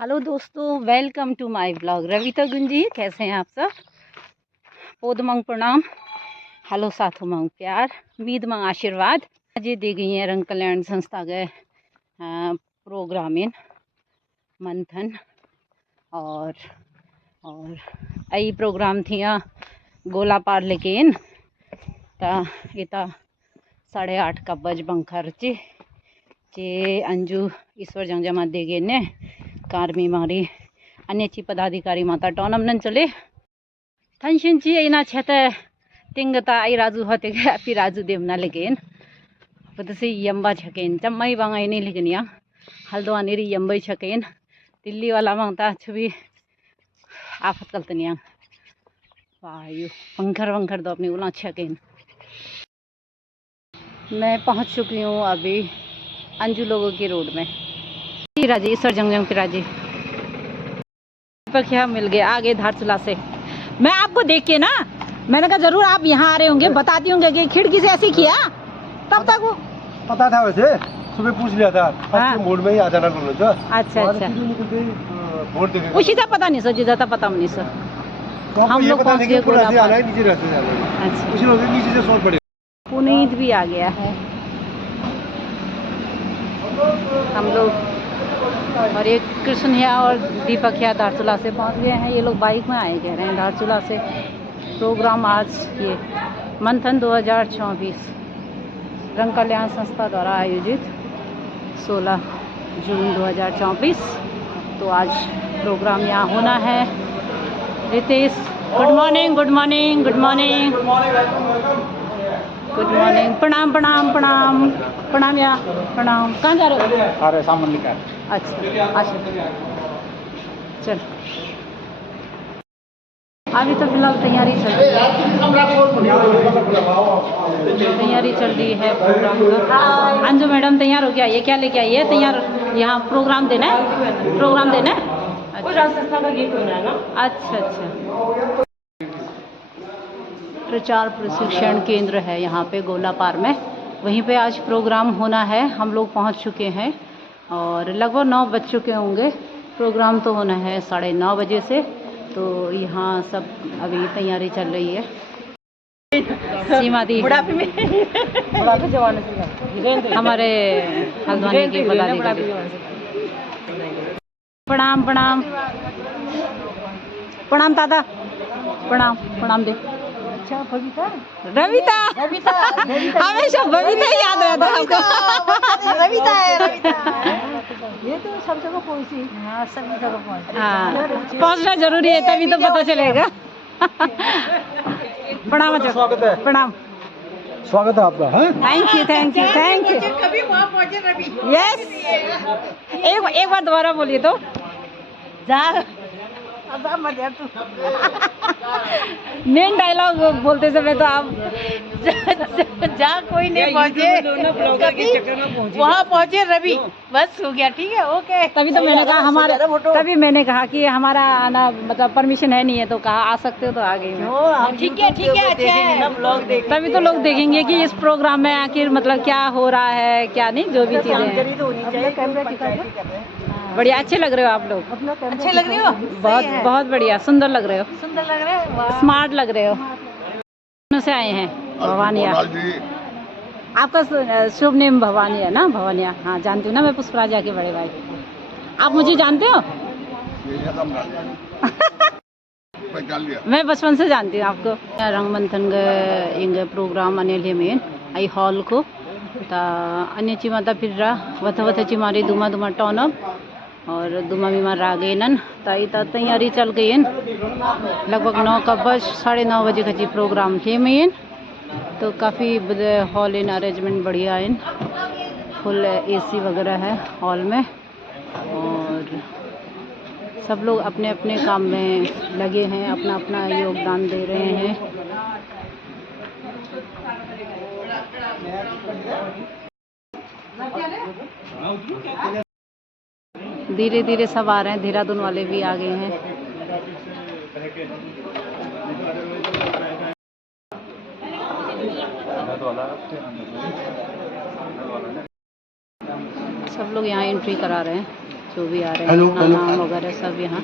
Hello दोस्तों, welcome to my blog. Ravita Gunji, कैसे हैं आप सब? पोद मंग प्रणाम, हेलो साथों मंग प्यार, मीद मंग आशीर्वाद। जे दे गई हैं रंग कल्याण संस्था के प्रोग्राम इन मंथन और आई प्रोग्राम थी गोला पार लेके इन इता 8:30 का बज बंखर चे अंजू ईश्वर जंगजमा दे गए ने कार्मी मारी अन्य पदाधिकारी माता टोनम नन चले थनशिन ची इना छते तिंगता आई राजू होते के अपि राजू देवना लेकिन पतसे यम्बा छकेन चम्मई बांगाई नहीं लेकिन या हल्दवा नेरी यम्बई छकेन दिल्ली वाला मांगता छवि आफत कलतनिया वायु पंखर वंखर दो अपनी उला छकेन। मैं पहुंच चुकी हूँ अभी अंजू लोगों की रोड में। राजी ईश्वर जंगजम के राजी क्या मिल गया आगे धारचूला से। मैं आपको देख के ना मैंने कहा जरूर आप यहाँ आ रहे होंगे, बताती होंगे कि खिड़की से ऐसे किया, तब तक वो पता था। वैसे सुबह पूछ लिया था। हाँ। मोड़ में ही आ जाना बोलो तो। अच्छा उसी का पता नहीं सो जिदा था पता नहीं सो तो हम लोग पहुँच गए गोला पार। नीचे रहते हैं। अच्छा उसी लोग नीचे से सोच पड़े। पुनीत भी आ गया है हम लोग और एक कृष्णया और दीपकया धारचूला से पहुंच गए हैं। ये लोग बाइक में आए कह रहे हैं धारचूला से। प्रोग्राम आज ये मंथन 2024 रंग कल्याण संस्था द्वारा आयोजित 16 जून 2024। तो आज प्रोग्राम यहाँ होना है। Ritesh good morning good morning good morning good morning. प्रणाम प्रणाम प्रणाम प्रणाम या प्रणाम। कहाँ जा रहे हो? अरे सामान निकाल। अच्छा चल अभी तो फिलहाल तैयारी चल रही है प्रोग्राम का। अंजू मैडम तैयार हो गया? ये क्या लेके आई है? तैयार यहाँ प्रोग्राम देना है? प्रोग्राम देना है? अच्छा का गीत होना है ना। अच्छा प्रचार प्रशिक्षण केंद्र है यहाँ पे गोला पार में, वहीं पे आज प्रोग्राम होना है। हम लोग पहुँच चुके हैं और लगभग 9 बज चुके होंगे। प्रोग्राम तो होना है 9:30 बजे से। तो यहाँ सब अभी तैयारी चल रही है। सीमा दी बुढ़ापे जवान हमारे हल्द्वानी के पदाधिकारी। प्रणाम प्रणाम प्रणाम दादा प्रणाम प्रणाम दे। अच्छा रविता हमेशा बबीता ही याद रहता है हमको। रविता है ये तो सब जगह पहुंची। हाँ सभी जगह पहुंची। हाँ पहुंचना जरूरी है तभी तो पता चलेगा। प्रणाम स्वागत है। प्रणाम स्वागत है आपका। Thank you thank you thank you. कभी वहाँ पहुँचे रवि। यस एक बार दोबारा बोलिए तो। जा मेन डायलॉग बोलते समय तो आप जहाँ कोई नहीं पहुँचे वहाँ पहुँचे रवि, बस हो गया। ठीक है ओके। तभी तो मैंने कहा हमारा तभी मैंने कहा कि हमारा आना मतलब परमिशन है नहीं है, तो कहा आ सकते हो तो आ गई। ठीक है अच्छा है। तभी तो लोग देखेंगे कि इस प्रोग्राम में आखिर मतलब क्या हो रहा है क्या नहीं, जो भी चीज़ें बढ़िया। अच्छे लग रहे हो आप लोग। अच्छे लग रहे हो? बहुत बढ़िया, सुंदर लग रहे हो, सुंदर लग रहे हो, स्मार्ट लग रहे हो। कहाँ से आए हैं? भवानिया। आपका शुभ नेम भवानिया ना? भवानिया हाँ जानती हूँ ना मैं, पुष्पराजा के बड़े भाई। आप मुझे जानते हो? मैं बचपन से जानती हूँ आपको। रंग मंथन इंग प्रोग्राम अनिल में आई हॉल को अन्य चिमाता फिर वथ चिमारी दुमा दुमा टॉन और दुमा बीमा रागेनन ताई तैयारी चल गई इन लगभग 9 का बज 9:30 बजे खची प्रोग्राम थे में। तो काफ़ी हॉल इन अरेंजमेंट बढ़िया इन, फुल एसी वगैरह है हॉल में और सब लोग अपने अपने काम में लगे हैं, अपना अपना योगदान दे रहे हैं। धीरे धीरे सब आ रहे हैं, देहरादून वाले भी आ गए हैं। सब लोग यहाँ एंट्री करा रहे हैं। जो भी आ रहे हैं हेलो, अपना हेलो। नाम वगैरह सब यहाँ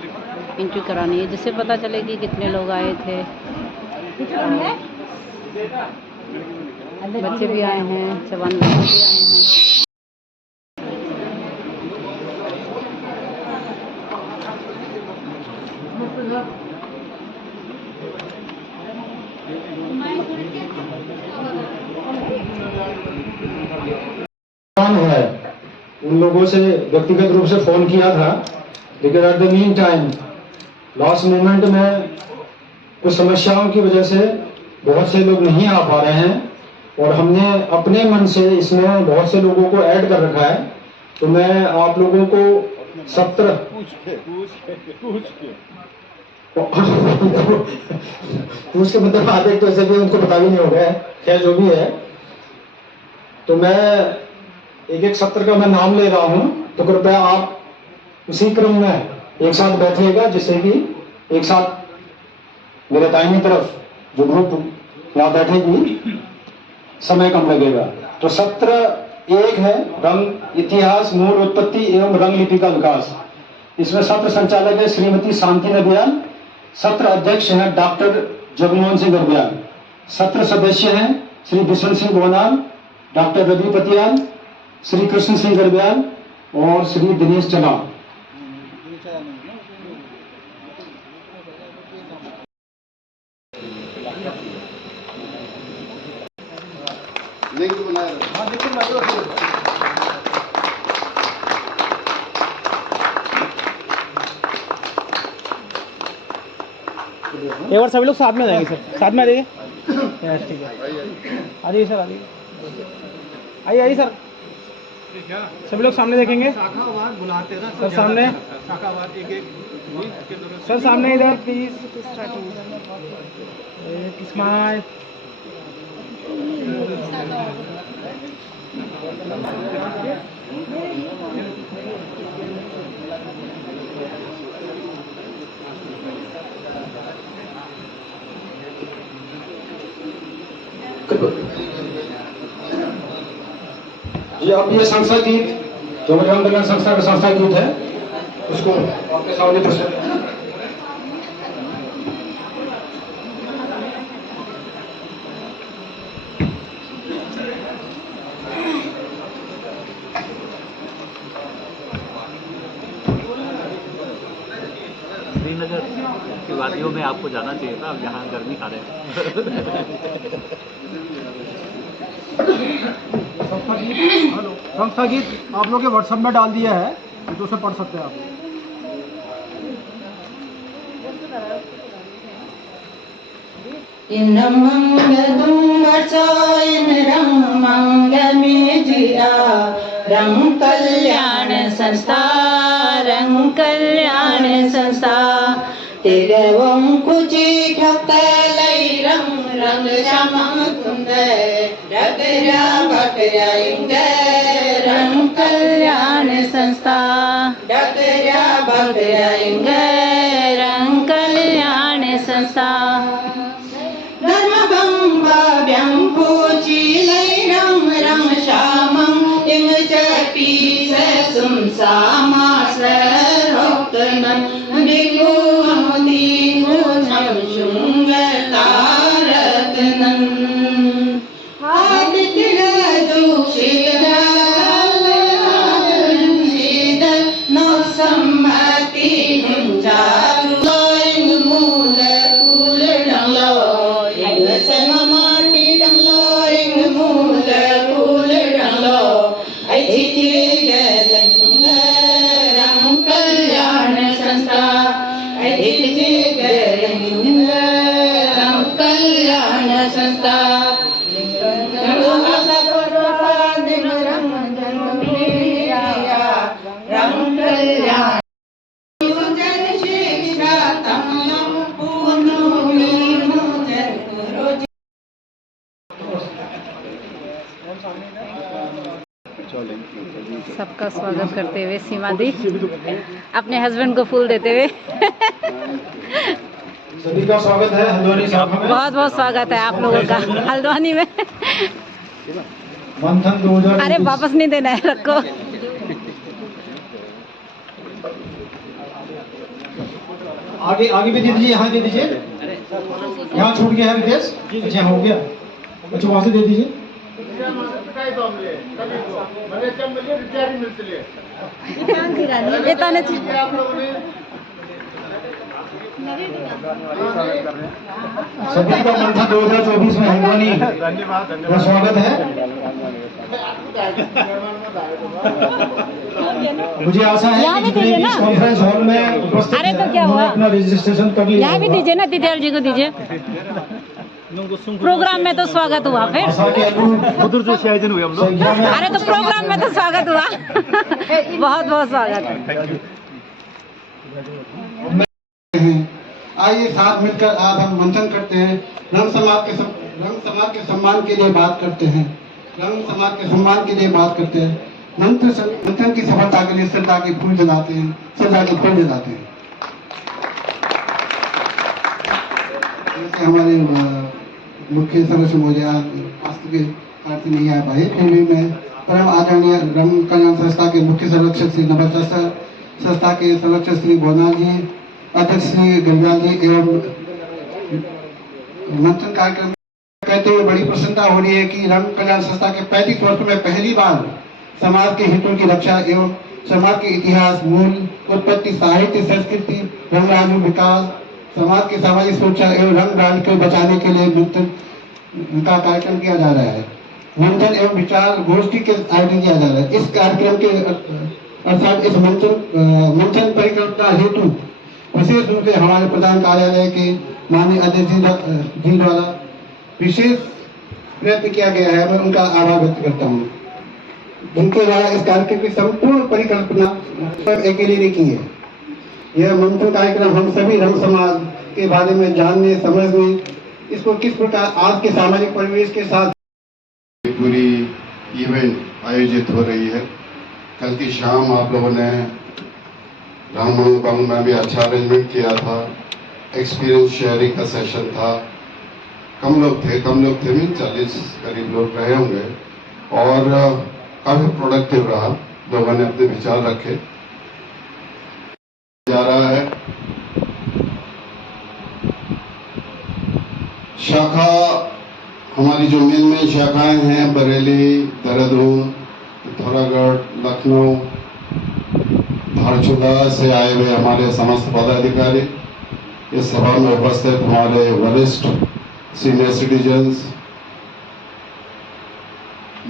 एंट्री करानी है, जिससे पता चले कि कितने लोग आए थे। और बच्चे भी आए हैं, जवान बच्चे भी आए हैं। है उन लोगों से व्यक्तिगत रूप से फोन किया था, लेकिन at the mean time last moment में कुछ समस्याओं की वजह से बहुत से लोग नहीं आ पा रहे हैं, और हमने अपने मन से इसमें बहुत से लोगों को ऐड कर रखा है। तो मैं आप लोगों को 17 पूछ के मतलब आधे तो ऐसे भी उनको पता भी नहीं हो गया है, खैर जो भी है। तो मैं एक सत्र का मैं नाम ले रहा हूं, तो कृपया आप उसी क्रम में एक साथ बैठिएगा, जिससे कि एक साथ मेरे दाहिनी तरफ जो ग्रुप यहाँ बैठेगी समय कम लगेगा। तो सत्र 1 है रंग इतिहास, मूल उत्पत्ति एवं रंग लिपि का विकास। इसमें सत्र संचालक है श्रीमती शांति नदियाल, सत्र अध्यक्ष हैं डॉक्टर जगमोहन सिंह गरब्याल, सत्र सदस्य हैं श्री बिशन सिंह गोनाल, डॉक्टर रवि पतियाल, श्री कृष्ण सिंह गरब्याल और श्री दिनेश चला। एक बार सभी लोग साथ में जाएंगे सर, साथ में आ जाइए। यस ठीक है, आ जाइए सर, आ जाइए, आइए आइए सर, सभी लोग सामने देखेंगे बुलाते हैं सर, सामने सर, सामने इधर प्लीज, स्माइल। जी अब ये संस्था गीत जो राम कल्याण संस्था का संस्था गीत है, उसको आपके सामने प्रस्तुत। श्रीनगर की वादियों में आपको जाना चाहिए था, अब यहाँ गर्मी खा रहे हैं। संस्था गीत आप लोग के व्हाट्सएप में डाल दिया है, तो उसे पढ़ सकते हैं आप। इन मंग इन रंग में जिया रंग कल्याण संस्था, रंग कल्याण संस्था तेरे वंकुची ख्यातलई रंग रंग श्यामंग कुंदे रगरा भटरा इंगे रंग कल्याण संस्था, डगरा भटरा इंगे रंग कल्याण संस्था। धर्म बंबा ब्यांकुची लई रंग रंग श्यामंग इंग चपी से सुमसा मास रोक्तन बिगु हमदी गुणम शुंग तारतनन आदित्य दुषित शीत नो सम्मति हिंजा लोइंग मूल कुल डंगलो इंग सनमाटी डंगलो इंग मूल कुल डंगलो ऐची गलंग रंग कल्याण संस्था, ऐची गलंग रंग कल्याण संस्था। रंग कल्याण जन शिक्षा तमलम सबका स्वागत करते हुए सीमा दी अपने हस्बैंड को फूल देते हुए। सभी का स्वागत है हल्द्वानी सभा में। बहुत बहुत स्वागत है आप लोगों का हल्द्वानी में। मंथन 2000। अरे वापस नहीं देना है, रखो। आगे आगे भी दे दीजिए, यहाँ दे दीजिए। यहाँ छूट गया है रितेश। अच्छा हो गया। अच्छा वहाँ से दे दीजिए। सभी का मंथन 2024 में होगा नहीं। तो स्वागत है। मुझे आशा है कि जितने भी कॉन्फ्रेंस हॉल में उपस्थित अरे तो हैं, क्या उन्होंने हुआ? अपना रजिस्ट्रेशन कर लिया यहाँ भी होगा। दीजिए ना, दीदी जी को दीजिए। प्रोग्राम में तो स्वागत हुआ फिर। आशा के अनुरूप उधर जो आयोजन हुए हम लोग संख्या में अरे तो प्रोग्राम में तो स्वागत हुआ। बहुत बहुत स्वागत है। आइए साथ मिलकर आज हम मंथन करते हैं। रंग समाज के सम्मान के लिए बात करते हैं। रंग समाज के सम्मान के लिए बात करते हैं। मंथन की सफलता के लिए श्रद्धा के फूल जलाते हैं, श्रद्धा के फूल जलाते हैं। जैसे हमारे मुख्य सदस्य महोदय वास्तव के कार्य से नहीं आ पाए, फिर भी मैं परम आदरणीय रंग कल्याण संस्था के मुख्य संरक्षक श्री नवरत्न संस्था के संरक्षक श्री भोनाल जी, अध्यक्ष श्री गंगवाल जी एवं मंथन कार्यक्रम कहते हुए बड़ी प्रसन्नता हो रही है कि रंग कल्याण संस्था के 35 वर्षों में पहली बार समाज के हितों की रक्षा एवं समाज के इतिहास, मूल, उत्पत्ति, साहित्य, संस्कृति, रंग राज्य विकास, समाज की सामाजिक सुरक्षा एवं रंग ब्रांड को बचाने के लिए मंथन का कार्यक्रम किया जा रहा है। मंथन एवं विचार गोष्ठी के आयोजन किया जा रहा है। इस कार्यक्रम के अर्थात इस मंथन परिकल्पना हेतु विशेष रूप से हमारे प्रधान कार्यालय के माननीय अध्यक्ष जी द्वारा विशेष प्रयत्न किया गया है। मैं उनका आभार व्यक्त करता हूँ। उनके द्वारा इस कार्यक्रम की संपूर्ण परिकल्पना अकेले ने की है। यह मंथन कार्यक्रम हम सभी रंग समाज के बारे में जानने, समझने, इसको किस प्रकार आज के सामाजिक परिवेश के साथ पूरी इवेंट आयोजित हो रही है। कल की शाम आप लोगों ने रामनवमी में भी अच्छा अरेंजमेंट किया था। एक्सपीरियंस शेयरिंग का सेशन था। कम लोग थे भी 40 करीब लोग रहे होंगे और काफी प्रोडक्टिव रहा। लोगों ने अपने विचार रखे जा रहा है। शाखा हमारी जो मेन शाखाएं हैं बरेली, देहरादून, पिथौरागढ़, लखनऊ, धारचूला से आए हुए हमारे समस्त पदाधिकारी, इस सभा में उपस्थित हमारे वरिष्ठ सीनियर सिटीजन्स,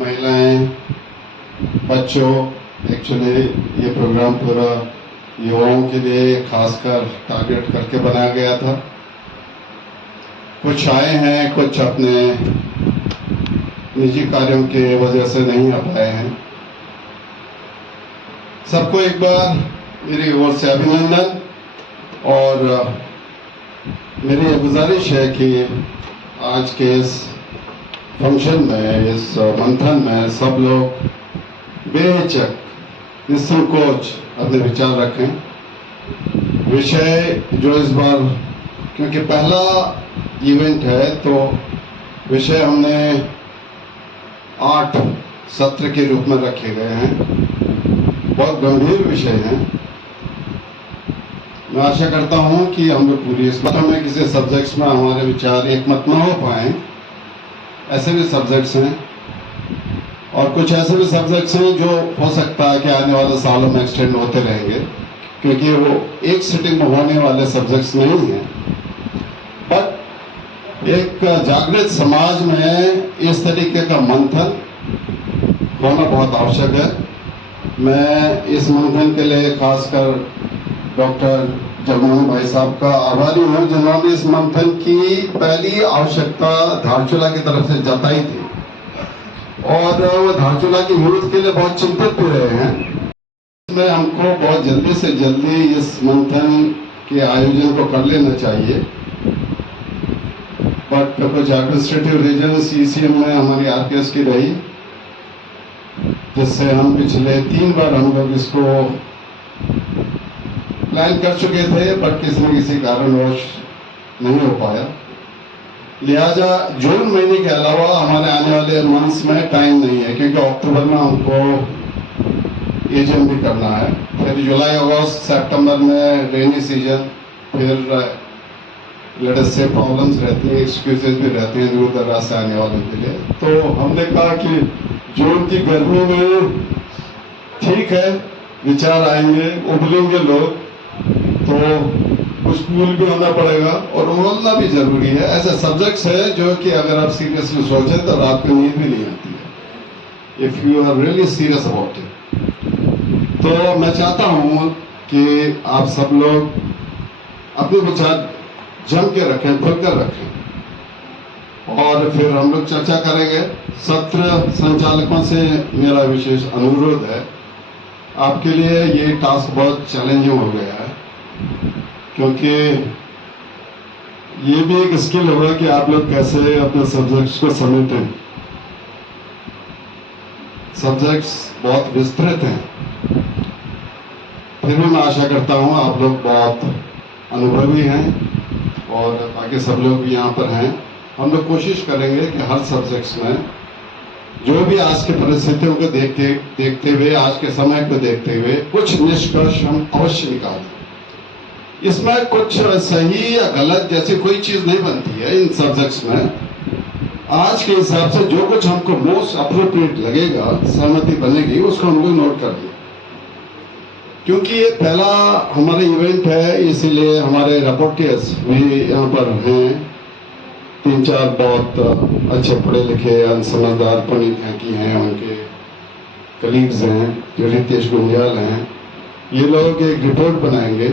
महिलाएं, बच्चों, एक्चुअली ये प्रोग्राम पूरा युवाओं के लिए खासकर टारगेट करके बनाया गया था। कुछ आए हैं, कुछ अपने निजी कार्यों के वजह से नहीं आ पाए हैं। सबको एक बार मेरी ओर से अभिनंदन और मेरी ये गुजारिश है कि आज के इस फंक्शन में, इस मंथन में सब लोग बेहिचक, निसंकोच अपने विचार रखें। विषय जो इस बार, क्योंकि पहला इवेंट है तो विषय हमने 8 सत्र के रूप में रखे गए हैं। बहुत गंभीर विषय हैं। मैं आशा करता हूं कि हम लोग पूरी इस बात में किसी सब्जेक्ट्स में हमारे विचार एक मत न हो पाए। ऐसे भी सब्जेक्ट्स हैं और कुछ ऐसे भी सब्जेक्ट्स हैं जो हो सकता है कि आने वाले सालों में एक्सटेंड होते रहेंगे, क्योंकि वो एक सिटिंग में होने वाले सब्जेक्ट्स नहीं हैं। बट एक जागृत समाज में इस तरीके का मंथन होना बहुत आवश्यक है। मैं इस मंथन के लिए खासकर डॉक्टर जगमोहन भाई साहब का आभारी हूँ, जिन्होंने इस मंथन की पहली आवश्यकता धारचूला की तरफ से जताई थी और वो धारचूला की यूथ के लिए बहुत चिंतित भी रहे हैं। इसमें हमको बहुत जल्दी से जल्दी इस मंथन के आयोजन को कर लेना चाहिए। बट कुछ एडमिनिस्ट्रेटिव रीजन्स ECM में हमारी RPS की रही, जिससे हम पिछले 3 बार हम लोग इसको प्लान कर चुके थे, बट किसी न किसी कारणवश नहीं हो पाया। लिहाजा जून महीने के अलावा हमारे आने वाले मंथ्स में टाइम नहीं है, क्योंकि अक्टूबर में हमको एजीएम भी करना है, फिर जुलाई अगस्त सितंबर में रेनी सीजन, फिर लेट्स से प्रॉब्लम्स रहती हैं, एक्सक्यूजेस भी रहते हैं दूर दराज से आने वालों के लिए। तो हमने कहा कि जून की गर्मी में ठीक है, विचार आएंगे, उबलेंगे लोग, तो कुछ कूल भी होना पड़ेगा और उबलना भी जरूरी है। ऐसे सब्जेक्ट्स है जो कि अगर आप सीरियसली सोचें तो रात को नींद भी नहीं आती है, if you are really serious about it. तो मैं चाहता हूं कि आप सब लोग अपने विचार जम के रखें, खुलकर रखें, और फिर हम लोग चर्चा करेंगे। सत्र संचालकों से मेरा विशेष अनुरोध है, आपके लिए ये टास्क बहुत चैलेंजिंग हो गया है, क्योंकि ये भी एक स्किल होगा कि आप लोग कैसे अपने सब्जेक्ट्स को समेटें। सब्जेक्ट्स बहुत विस्तृत हैं, फिर भी मैं आशा करता हूं आप लोग बहुत अनुभवी हैं और बाकी सब लोग भी यहाँ पर हैं। हम लोग कोशिश करेंगे कि हर सब्जेक्ट्स में जो भी आज की परिस्थितियों को देखते हुए, आज के समय को देखते हुए कुछ निष्कर्ष हम अवश्य निकालें। इसमें कुछ सही या गलत जैसी कोई चीज नहीं बनती है इन सब्जेक्ट्स में। आज के हिसाब से जो कुछ हमको मोस्ट अप्रोप्रिएट लगेगा, सहमति बनेगी, उसको हम लोग नोट कर लें। क्योंकि ये पहला हमारा इवेंट है, इसीलिए हमारे रिपोर्टर्स भी यहाँ पर हैं, 3-4 बहुत अच्छे पढ़े लिखे समझदार पंडित यहाँ की हैं, उनके कलीग्स हैं जो रितेश गुंजाल हैं। ये लोग एक रिपोर्ट बनाएंगे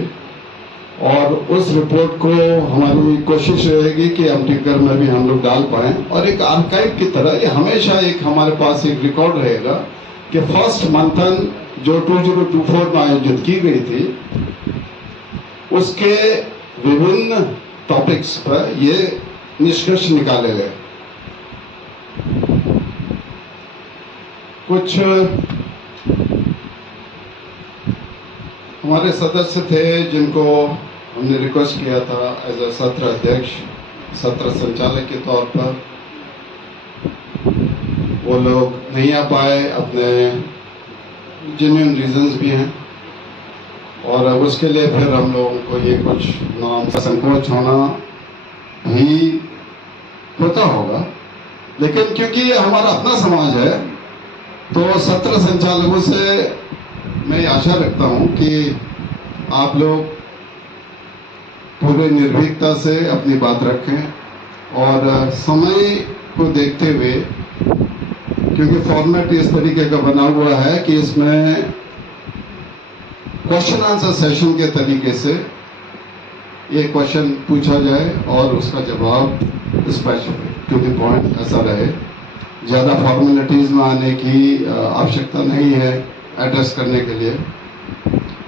और उस रिपोर्ट को हमारी कोशिश रहेगी कि हम टिकर में भी हम लोग डाल पाएं, और एक आर्काइव की तरह ये हमेशा एक हमारे पास एक रिकॉर्ड रहेगा कि फर्स्ट मंथन जो 2024 में आयोजित की गई थी, उसके विभिन्न टॉपिक्स पर ये निष्कर्ष निकाले गए। कुछ हमारे सदस्य थे जिनको हमने रिक्वेस्ट किया था एज अ सत्र अध्यक्ष, सत्र संचालक के तौर पर, वो लोग नहीं आ पाए, अपने जेन्युइन रीजंस भी हैं, और उसके लिए फिर हम लोगों को ये कुछ नाम का संकोच होना भी होता होगा। लेकिन क्योंकि ये हमारा अपना समाज है, तो सत्र संचालकों से मैं आशा रखता हूं कि आप लोग पूरे निर्भीकता से अपनी बात रखें और समय को देखते हुए, क्योंकि फॉर्मेट इस तरीके का बना हुआ है कि इसमें क्वेश्चन आंसर सेशन के तरीके से ये क्वेश्चन पूछा जाए और उसका जवाब स्पेसिफिक टू द पॉइंट ऐसा रहे। ज़्यादा फॉर्मेलिटीज़ में आने की आवश्यकता नहीं है एड्रेस करने के लिए।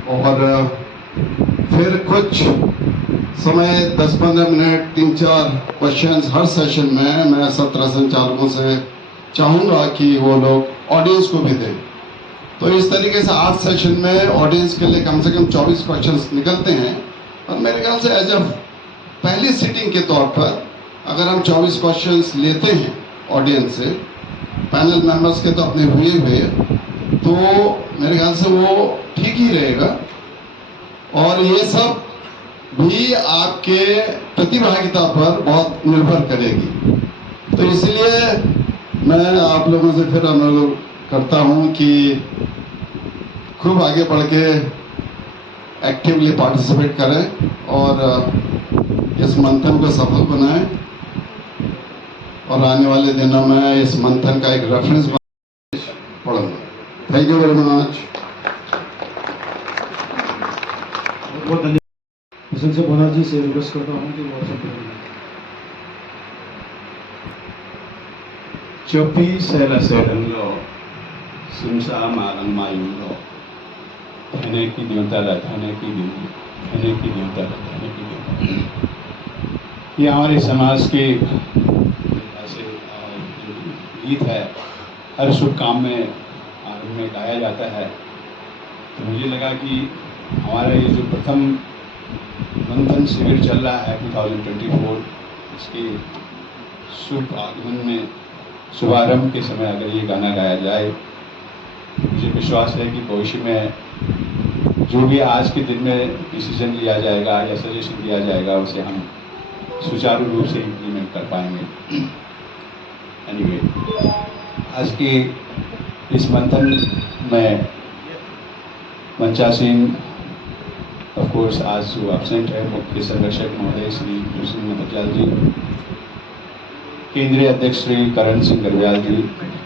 और फिर कुछ समय 10-15 मिनट 3-4 क्वेश्चंस हर सेशन में मैं सत्र संचालकों से चाहूँगा कि वो लोग ऑडियंस को भी दें। तो इस तरीके से 8 सेशन में ऑडियंस के लिए कम से कम 24 क्वेश्चंस निकलते हैं, और मेरे ख्याल से एज अ पहली सीटिंग के तौर पर अगर हम 24 क्वेश्चंस लेते हैं ऑडियंस से, पैनल मेंबर्स के तो अपने हुए, तो मेरे ख्याल से वो ठीक ही रहेगा। और ये सब भी आपके प्रतिभागिता पर बहुत निर्भर करेगी। तो इसलिए मैं आप लोगों से फिर अनुरोध करता हूं कि खूब आगे बढ़ के एक्टिवली पार्टिसिपेट करें और इस मंथन को सफल बनाएं, और आने वाले दिनों में इस मंथन का एक रेफरेंस पढ़ूंगा। Thank you very much. बहुत धन्यवाद। प्रशंसक बनर्जी से रिक्वेस्ट करता हूँ कि व्हाट्सएप पर Copi saya sedanglo sumsa marang mayulo thane ki देवता ला thane की देवता ये हमारे समाज के ऐसे जो गीत है हर शुभ काम में आरंभ में गाया जाता है। तो मुझे लगा कि हमारा ये जो प्रथम मंथन शिविर चल रहा है 2024, इसके शुभ आगमन में शुभारंभ के समय अगर ये गाना गाया जाए मुझे विश्वास है कि भविष्य में जो भी आज के दिन में डिसीजन लिया जाएगा या सजेशन दिया जाएगा उसे हम सुचारू रूप से इम्प्लीमेंट कर पाएंगे। एनीवे, आज के इस मंथन में मंचासीन ऑफ कोर्स आज जो एब्सेंट है मुख्य संरक्षक महोदय श्री कृष्ण मुखर्जी जी, केंद्रीय अध्यक्ष श्री करण सिंह गरब्याल जी,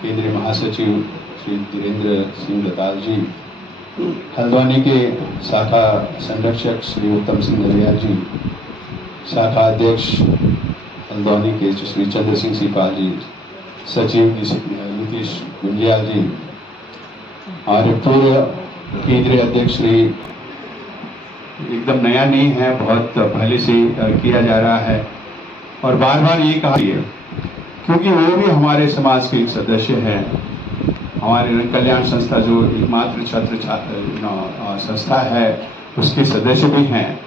केंद्रीय महासचिव श्री धीरेन्द्र सिंह दत्ताल जी, हल्द्वानी के शाखा संरक्षक श्री उत्तम सिंह नरियाल जी, शाखा अध्यक्ष हल्द्वानी के श्री चंद्र सिंह सिपाल जी, सचिव नीतीश गुंजियाल जी, और पूर्व केंद्रीय अध्यक्ष श्री एकदम नया नहीं है, बहुत पहले से किया जा रहा है और बार बार ये कहा है क्योंकि वो भी हमारे समाज के एक सदस्य हैं। हमारे रंग कल्याण संस्था जो एकमात्र छात्र संस्था है उसके सदस्य भी हैं।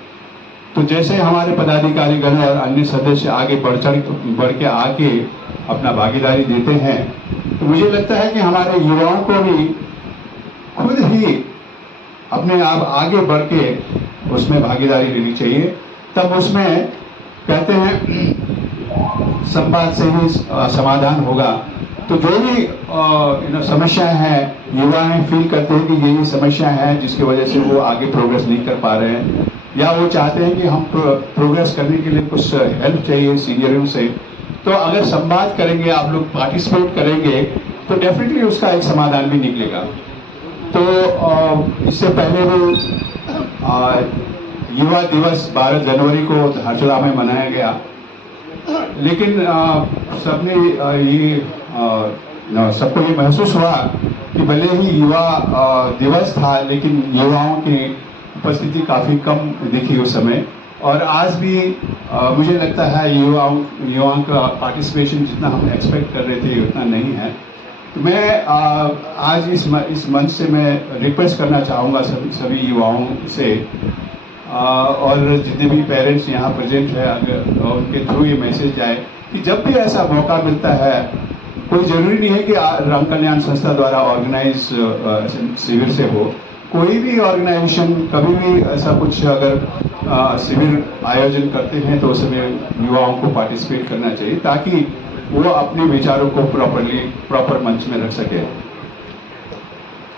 तो जैसे हमारे पदाधिकारीगण और अन्य सदस्य आगे बढ़ के आके अपना भागीदारी देते हैं, तो मुझे लगता है कि हमारे युवाओं को भी खुद ही अपने आप आगे बढ़ के उसमें भागीदारी लेनी चाहिए। तब उसमें कहते हैं संवाद से ही समाधान होगा। तो जो भी समस्याएं हैं, युवा फील करते हैं कि ये समस्या है जिसकी वजह से वो आगे प्रोग्रेस नहीं कर पा रहे हैं या वो चाहते हैं कि हम प्रोग्रेस करने के लिए कुछ हेल्प चाहिए सीनियरों से, तो अगर संवाद करेंगे, आप लोग पार्टिसिपेट करेंगे तो डेफिनेटली उसका एक समाधान भी निकलेगा। तो इससे पहले वो युवा दिवस 12 जनवरी को धारचूला में मनाया गया, लेकिन सबने सबको ये महसूस हुआ कि भले ही युवा दिवस था लेकिन युवाओं की उपस्थिति काफ़ी कम दिखी उस समय। और आज भी मुझे लगता है युवाओं का पार्टिसिपेशन जितना हम एक्सपेक्ट कर रहे थे उतना नहीं है। तो मैं आज इस मंच से मैं रिक्वेस्ट करना चाहूँगा सभी युवाओं से और जितने भी पेरेंट्स यहाँ प्रेजेंट है, अगर उनके थ्रू ये मैसेज जाए कि जब भी ऐसा मौका मिलता है, कोई ज़रूरी नहीं है कि रंग कल्याण संस्था द्वारा ऑर्गेनाइज शिविर से हो, कोई भी ऑर्गेनाइजेशन कभी भी ऐसा कुछ अगर शिविर आयोजन करते हैं तो उसमें युवाओं को पार्टिसिपेट करना चाहिए ताकि वो अपने विचारों को प्रॉपर मंच में रख सके।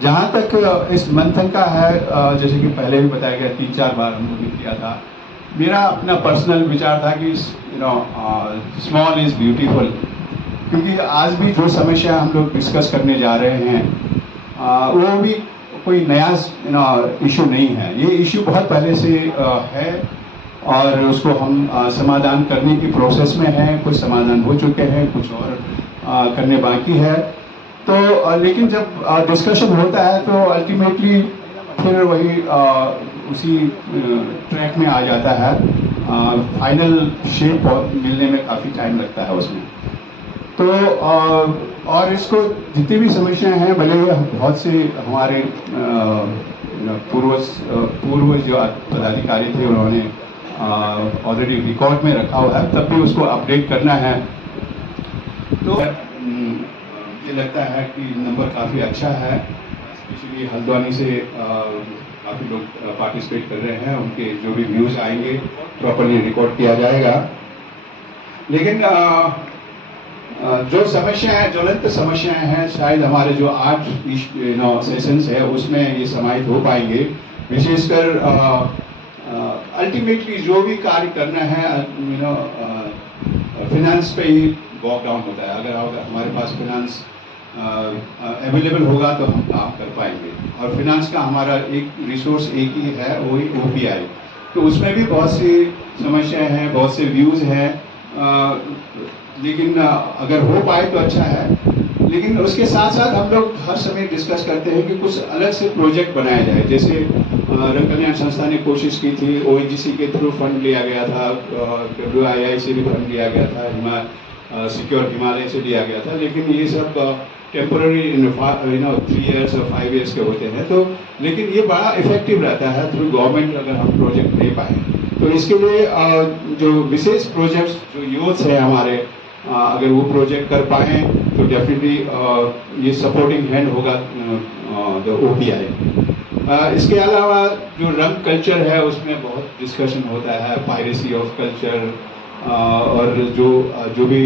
जहाँ तक इस मंथन का है, जैसे कि पहले भी बताया गया 3-4 बार हम लोगों ने किया था, मेरा अपना पर्सनल विचार था कि स्मॉल इज़ ब्यूटीफुल, क्योंकि आज भी जो समस्या हम लोग डिस्कस करने जा रहे हैं वो भी कोई नया इशू नहीं है। ये इशू बहुत पहले से है और उसको हम समाधान करने की प्रोसेस में हैं। कुछ समाधान हो चुके हैं, कुछ और करने बाकी है। तो लेकिन जब डिस्कशन होता है तो अल्टीमेटली फिर वही उसी ट्रैक में आ जाता है। फाइनल शेप मिलने में काफ़ी टाइम लगता है उसमें। तो और इसको जितनी भी समस्याएं हैं, भले बहुत से हमारे पूर्व जो पदाधिकारी थे उन्होंने ऑलरेडी रिकॉर्ड में रखा हुआ है, तब भी उसको अपडेट करना है। तो मुझे लगता है कि नंबर काफ़ी अच्छा है, स्पेशली हल्द्वानी से काफ़ी लोग पार्टिसिपेट कर रहे हैं। उनके जो भी व्यूज़ आएंगे प्रॉपर्ली रिकॉर्ड किया जाएगा। लेकिन जो समस्याएं, ज्वलंत समस्याएं हैं, शायद हमारे जो 8 सेशंस है उसमें ये समाहित हो पाएंगे। विशेषकर अल्टीमेटली जो भी कार्य करना है फिनेंस पे ही वॉक डाउन होता है। अगर हमारे पास फिनेंस अवेलेबल होगा तो हम काम कर पाएंगे। और फिनेंस का हमारा एक रिसोर्स एक ही है, वही OPI। तो उसमें भी बहुत सी समस्याएं हैं, बहुत से व्यूज़ हैं, लेकिन अगर हो पाए तो अच्छा है। लेकिन उसके साथ साथ हम लोग हर समय डिस्कस करते हैं कि कुछ अलग से प्रोजेक्ट बनाया जाए। जैसे रंग कल्याण संस्था ने कोशिश की थी, ONGC के थ्रू फंड लिया गया था, WII से भी फंड लिया गया था, सिक्योर हिमालय से लिया गया था। लेकिन ये सब टेम्पररी 3 years और 5 years के होते हैं। तो लेकिन ये बड़ा इफेक्टिव रहता है थ्रू गवर्नमेंट अगर हम प्रोजेक्ट ले पाए। तो इसके लिए जो विशेष प्रोजेक्ट्स जो यूथ है हमारे, अगर वो प्रोजेक्ट कर पाएँ तो डेफिनेटली ये सपोर्टिंग हैंड होगा द OPI। इसके अलावा जो रंग कल्चर है उसमें बहुत डिस्कशन होता है, पायरेसी ऑफ कल्चर, और जो भी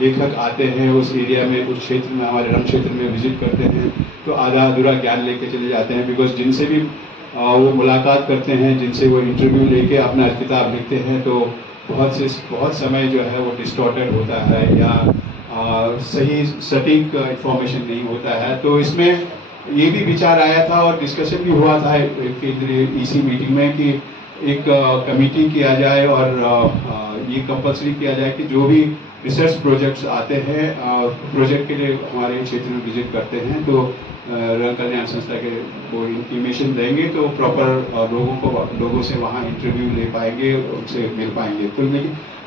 लेखक आते हैं उस एरिया में, उस क्षेत्र में, हमारे रंग क्षेत्र में विजिट करते हैं तो आधा अधूरा ज्ञान लेके चले जाते हैं। बिकॉज जिनसे भी वो मुलाकात करते हैं, जिनसे वो इंटरव्यू लेके अपना किताब लिखते हैं, तो बहुत समय जो है वो डिस्टॉर्टेड होता है या सही सटीक इंफॉर्मेशन नहीं होता है। तो इसमें ये भी विचार आया था और डिस्कशन भी हुआ था केंद्रीय EC मीटिंग में कि एक कमेटी किया जाए और ये कंपल्सरी किया जाए कि जो भी रिसर्च प्रोजेक्ट्स आते हैं, प्रोजेक्ट के लिए हमारे क्षेत्र में विजिट करते हैं, तो रंग कल्याण संस्था के वो इंटीमेशन देंगे तो प्रॉपर लोगों से वहाँ इंटरव्यू ले पाएंगे, उनसे मिल पाएंगे। तो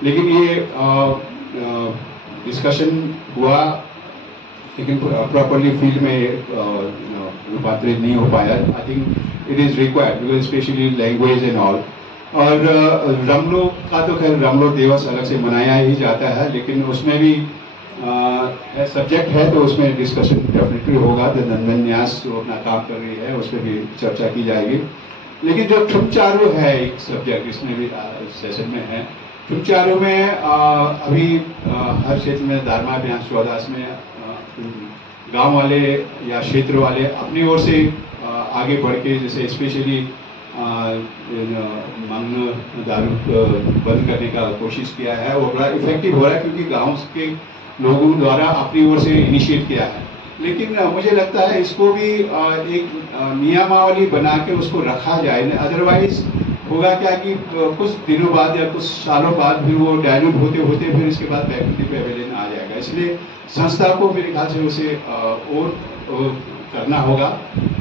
लेकिन ये डिस्कशन हुआ लेकिन प्रॉपरली फील्ड में रूपांतरित नहीं हो पाया। I think it is required because specially language and all. और रमलो का तो खैर रमलो दिवस अलग से मनाया ही जाता है, लेकिन उसमें भी सब्जेक्ट है तो उसमें डिस्कशन डेफिनेटली होगा। तो नंदन न्यास जो अपना काम कर रही है उस पर भी चर्चा की जाएगी। लेकिन जो ठुमचारू है एक सब्जेक्ट इसमें भी सेशन में है। ठुमचारू में अभी हर क्षेत्र में दारमा ब्यास चौदास में गांव वाले या क्षेत्र वाले अपनी ओर से आगे बढ़ के, जैसे स्पेशली मांग दारू बंद करने का कोशिश किया है, वो बड़ा इफेक्टिव हो रहा है क्योंकि गांव के लोगों द्वारा अपनी ओर से इनिशिएट किया है। लेकिन मुझे लगता है इसको भी एक नियमावली बना के उसको रखा जाए, अदरवाइज होगा क्या कि कुछ दिनों बाद या कुछ सालों बाद फिर वो डायल्यूट होते होते फिर इसके बाद फैकल्टी पेवेलियन आ जाएगा। इसलिए संस्था को मेरे ख्याल से उसे और करना होगा,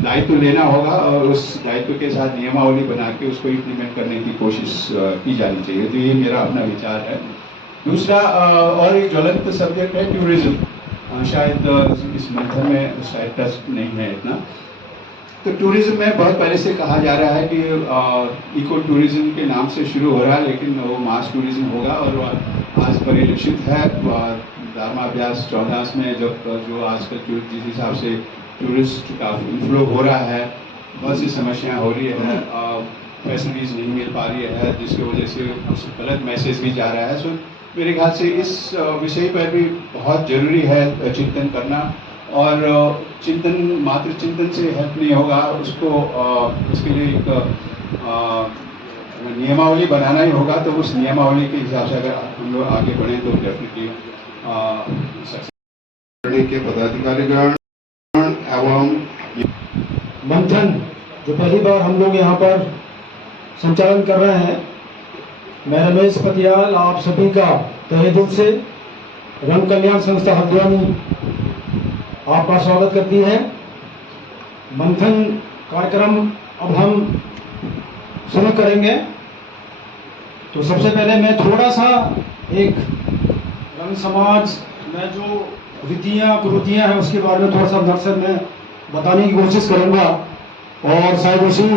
दायित्व लेना होगा और उस दायित्व के साथ नियमावली बना के उसको इम्प्लीमेंट करने की कोशिश की जानी चाहिए। तो ये मेरा अपना विचार है। दूसरा और एक ज्वलंत सब्जेक्ट है टूरिज्म। शायद इस मंथन में शायद टच नहीं है इतना। तो टूरिज्म में बहुत पहले से कहा जा रहा है कि इको टूरिज्म के नाम से शुरू हो रहा है, लेकिन वो मास टूरिज्म होगा। और आज परिलक्षित है दारमा ब्यास चौदास में जो आजकल जिस हिसाब से टूरिस्ट का इन्फ्लो हो रहा है, बहुत सी समस्याएं हो रही है, फैसिलिटीज़ नहीं मिल पा रही है, जिसकी वजह से कुछ गलत मैसेज भी जा रहा है। सो मेरे ख्याल से इस विषय पर भी बहुत ज़रूरी है चिंतन करना। और चिंतन मात्र चिंतन से हेल्प नहीं होगा, उसके लिए एक नियमावली बनाना ही होगा। तो उस नियमावली के हिसाब से अगर हम लोग आगे बढ़ें तो डेफिनेटली के पदाधिकारीगण एवं मंथन जो पहली बार हम लोग यहाँ पर संचालन कर रहे हैं, मैं रमेश पतियाल आप सभी का तहे दिल से रंग कल्याण संस्था हल्द्वानी आपका स्वागत करती है। मंथन कार्यक्रम अब हम शुरू करेंगे। तो सबसे पहले मैं थोड़ा सा एक रंग समाज में जो रीतियाँ कुरीतियाँ हैं उसके बारे में थोड़ा सा नक्सर में बताने की कोशिश करूँगा और शायद उसी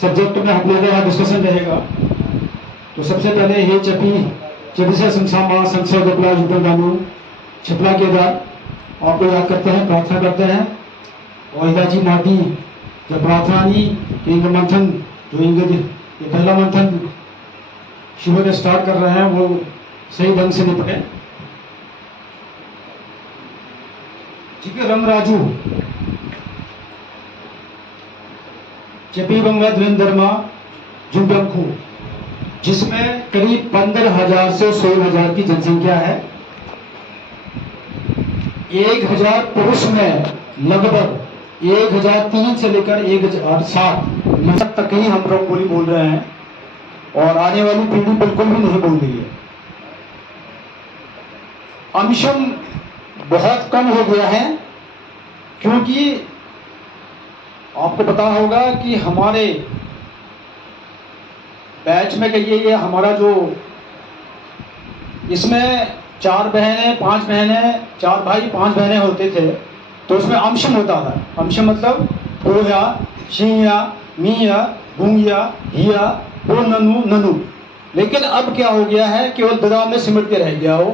सब्जेक्ट में हम लोगों का डिस्कशन रहेगा। तो सबसे पहले ये चपी से संस्था महासंघ गोपला युद्धन गानू छिपला के बाद आपको याद करते हैं, प्रार्थना करते हैं। और हिदाजी मादी जब प्रार्थना नहीं कि इनका मंथन जो ये पहला मंथन शुरू में स्टार्ट कर रहे हैं वो सही ढंग से निपटे। ठीक है। रंग राजू चपी बंगला द्वेंदरमा जुम्बंखू, जिसमें करीब 15,000 से 16,000 की जनसंख्या है। 1,000 पुरुष में लगभग 1,003 से लेकर 1,007 तक ही हम लोग बोली बोल रहे हैं और आने वाली पीढ़ी बिल्कुल भी नहीं बोल रही है। अंशम बहुत कम हो गया है क्योंकि आपको पता होगा कि हमारे बैच में कहिए ये हमारा जो इसमें 4 बहनें 5 बहनें 4 भाई 5 बहनें होते थे तो उसमें अंशम होता था। अंशम मतलब पोया शिया मिया गुंगिया हिया वो ननू ननू। लेकिन अब क्या हो गया है केवल ददा में सिमट के रह गया हो,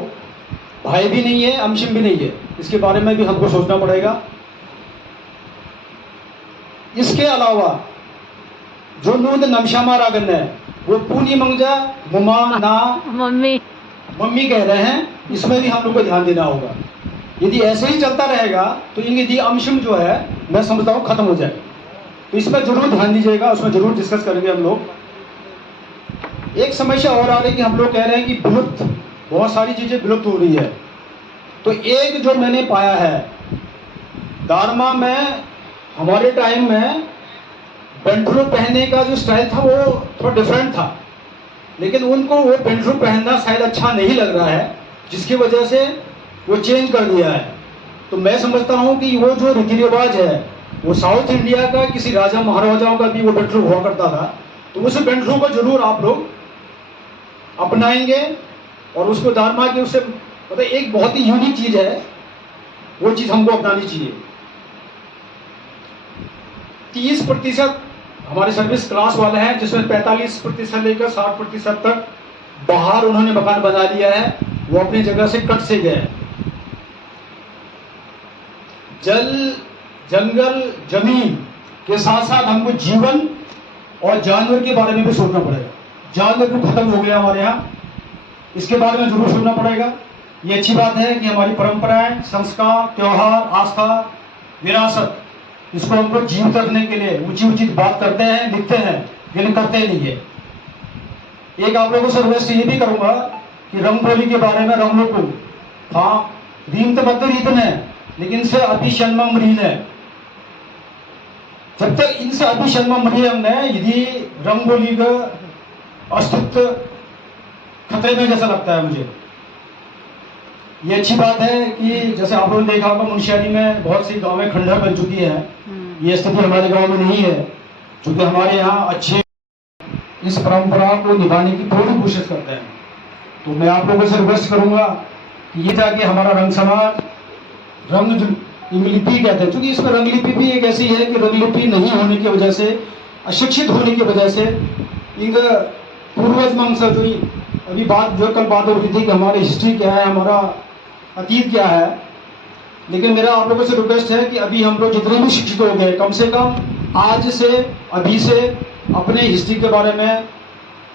भाई भी नहीं है अंशम भी नहीं है। इसके बारे में भी हमको सोचना पड़ेगा। इसके अलावा जो नूंद नमशामा रागन है वो पूनी मंगजा मुमा ना मम्मी मम्मी कह रहे हैं, इसमें भी हम लोग को ध्यान देना होगा। यदि ऐसे ही चलता रहेगा तो इंगिदी अंशम जो है मैं समझता हूँ खत्म हो जाए। तो इसमें जरूर ध्यान दीजिएगा, उसमें जरूर डिस्कस करेंगे हम लोग। एक समस्या और आ रही है कि हम लोग कह रहे हैं कि विलुप्त, बहुत सारी चीजें विलुप्त हो रही है। तो एक जो मैंने पाया है दारमा में, हमारे टाइम में पेंटलू पहनने का जो स्टाइल था वो थोड़ा डिफरेंट था, लेकिन उनको वो पेंटलू पहनना शायद अच्छा नहीं लग रहा है, जिसकी वजह से वो चेंज कर दिया है। तो मैं समझता हूँ कि वो जो रीति रिवाज है वो साउथ इंडिया का किसी राजा महाराजाओं का भी वो पेंटलू हुआ करता था, तो उस पेंटलू को जरूर आप लोग अपनाएंगे और उसको दारमा के उससे मतलब एक बहुत ही यूनिक चीज है, वो चीज हमको अपनानी चाहिए। 30% हमारे सर्विस क्लास वाले हैं, जिसमें 45% लेकर 60% तक बाहर उन्होंने मकान बना लिया है, वो अपनी जगह से कट से गए। जल, जंगल, जमीन के साथ साथ हमको जीवन और जानवर के बारे में भी सोचना पड़ेगा। जानवर भी खत्म हो गया हमारे यहाँ, इसके बारे में जरूर सोचना पड़ेगा। ये अच्छी बात है कि हमारी परंपराएं, संस्कार, त्योहार, आस्था, विरासत, इसको हमको जीवित रखने के लिए उचित बात करते हैं, लिखते हैं, लेकिन करते नहीं है। एक आप लोगों से रिक्वेस्ट ये भी करूंगा कि रंगोली के बारे में रंगों को, हाँ रीम तो बदल रीतन है, लेकिन इनसे अभिशन्मम रीन है। जब तक इनसे अभिशन्मम रीन है, यदि रंगोली का अस्तित्व खतरे में जैसा लगता है मुझे। ये अच्छी बात है कि जैसे आप लोगों ने देखा होगा मुंशियारी में बहुत सी गांवें खंडहर बन चुकी है। ये स्थिति हमारे गांव में नहीं है, क्योंकि हमारे यहाँ अच्छे इस परंपरा को निभाने की पूरी कोशिश करते हैं। तो मैं आप लोगों से रिक्वेस्ट करूंगा कि ये जाके हमारा रंग समाज, रंग इंगलिपि कहते हैं, क्योंकि इसमें रंगलिपि भी एक ऐसी है कि रंगलिपि नहीं होने की वजह से, अशिक्षित होने की वजह से, इनका पूर्वज मंश जो अभी कल बात हो रही थी कि हमारी हिस्ट्री क्या है, हमारा अतीत क्या है, लेकिन मेरा आप लोगों से रिक्वेस्ट है कि अभी हम लोग जितने भी शिक्षित हो गए, कम से कम आज से, अभी से अपने हिस्ट्री के बारे में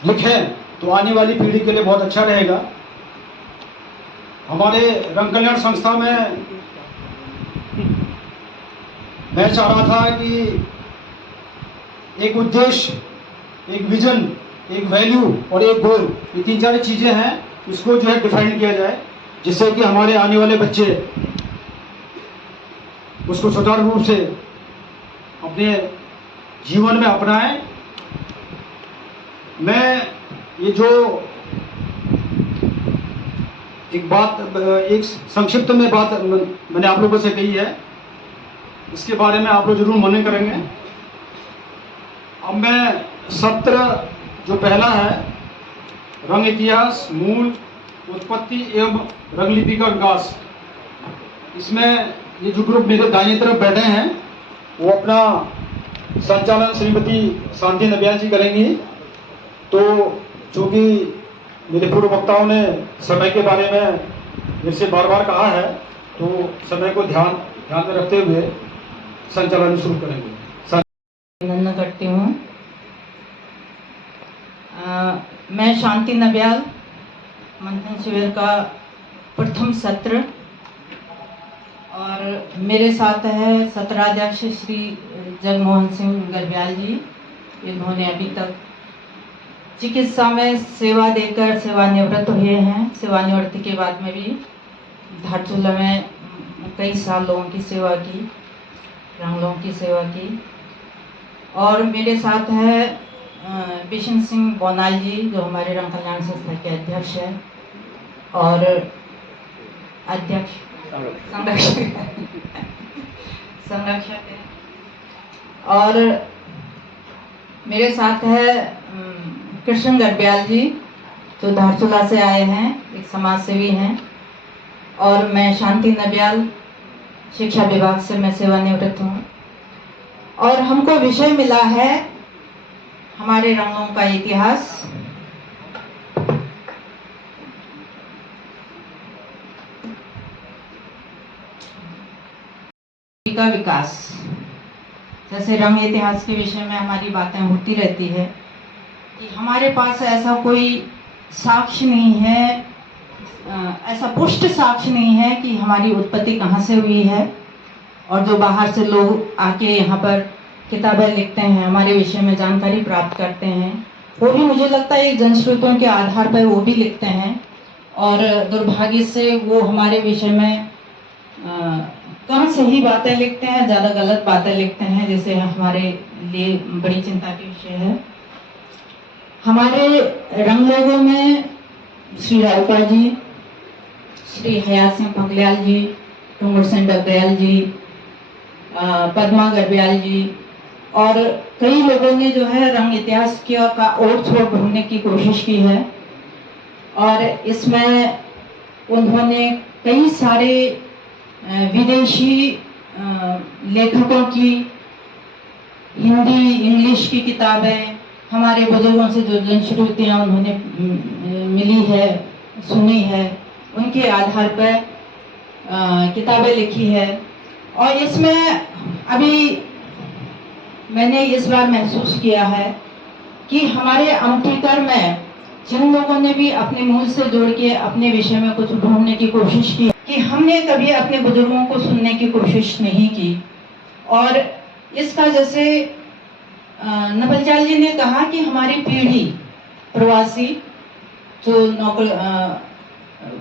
लिखें, तो आने वाली पीढ़ी के लिए बहुत अच्छा रहेगा। हमारे रंग कल्याण संस्था में मैं चाह रहा था कि एक उद्देश्य, एक विजन, एक वैल्यू और एक गोल, ये 3-4 चीजें हैं, इसको जो है डिफाइन किया जाए, जिससे कि हमारे आने वाले बच्चे उसको सुचारू रूप से अपने जीवन में अपनाएं। मैं ये जो एक संक्षिप्त में बात मैंने आप लोगों से कही है, इसके बारे में आप लोग जरूर मनन करेंगे। अब मैं सत्र जो पहला है, रंग इतिहास, मूल, उत्पत्ति एवं रंगलिपि का विकास, इसमें ये जो ग्रुप मेरे दाहिनी तरफ बैठे हैं वो अपना संचालन श्रीमती शांति नबियाल जी करेंगी। तो चूंकि मेरे पूर्व वक्ताओं ने समय के बारे में मेरे से बार बार कहा है, तो समय को ध्यान में रखते हुए संचालन शुरू करेंगे। अभिनंदन करती हूँ। मैं शांति नबियाल, मंथन शिविर का प्रथम सत्र, और मेरे साथ है सत्राध्यक्ष श्री जगमोहन सिंह गर्ब्याल जी। इन्होंने अभी तक चिकित्सा में सेवा देकर सेवानिवृत्त हुए हैं। सेवानिवृत्ति के बाद में भी धारचूला में कई साल लोगों की सेवा की, रंगलों की सेवा की। और मेरे साथ है बिशन सिंह बोनाल जी, जो हमारे रंग कल्याण संस्था के अध्यक्ष है और अध्यक्ष संरक्षक है। और मेरे साथ है कृष्ण गर्ब्याल जी, जो धारचूला से आए हैं, एक समाज सेवी हैं। और मैं शांति नबियाल, शिक्षा विभाग से मैं सेवानिवृत्त हूँ। और हमको विषय मिला है हमारे रंगों का इतिहास। का विकास। जैसे रंग इतिहास के विषय में हमारी बातें होती रहती है कि हमारे पास ऐसा कोई साक्ष्य नहीं है, ऐसा पुष्ट साक्ष्य नहीं है कि हमारी उत्पत्ति कहाँ से हुई है। और जो बाहर से लोग आके यहाँ पर किताबें लिखते हैं, हमारे विषय में जानकारी प्राप्त करते हैं, वो भी मुझे लगता है एक जनश्रुतियों के आधार पर वो भी लिखते हैं, और दुर्भाग्य से वो हमारे विषय में कम सही बातें लिखते हैं, ज़्यादा गलत बातें लिखते हैं, जैसे हमारे लिए बड़ी चिंता के विषय है। हमारे रंग लोगों में श्री राउपा जी, श्री हयात सिंह पंगलियाल जी, टूंगर सिंह डगरियाल जी, पद्मा गर्ब्याल जी और कई लोगों ने जो है रंग इतिहास का ओर छोर ढूंढने की कोशिश की है। और इसमें उन्होंने कई सारे विदेशी लेखकों की हिंदी इंग्लिश की किताबें, हमारे बुजुर्गों से जो जनश्रुतियाँ उन्होंने मिली है, सुनी है, उनके आधार पर किताबें लिखी है। और इसमें अभी मैंने इस बार महसूस किया है कि हमारे अमठीकर में जिन लोगों ने भी अपने मूल से जोड़ के अपने विषय में कुछ ढूंढने की कोशिश की, कि हमने कभी अपने बुजुर्गों को सुनने की कोशिश नहीं की। और इसका जैसे नवलचाल जी ने कहा कि हमारी पीढ़ी प्रवासी जो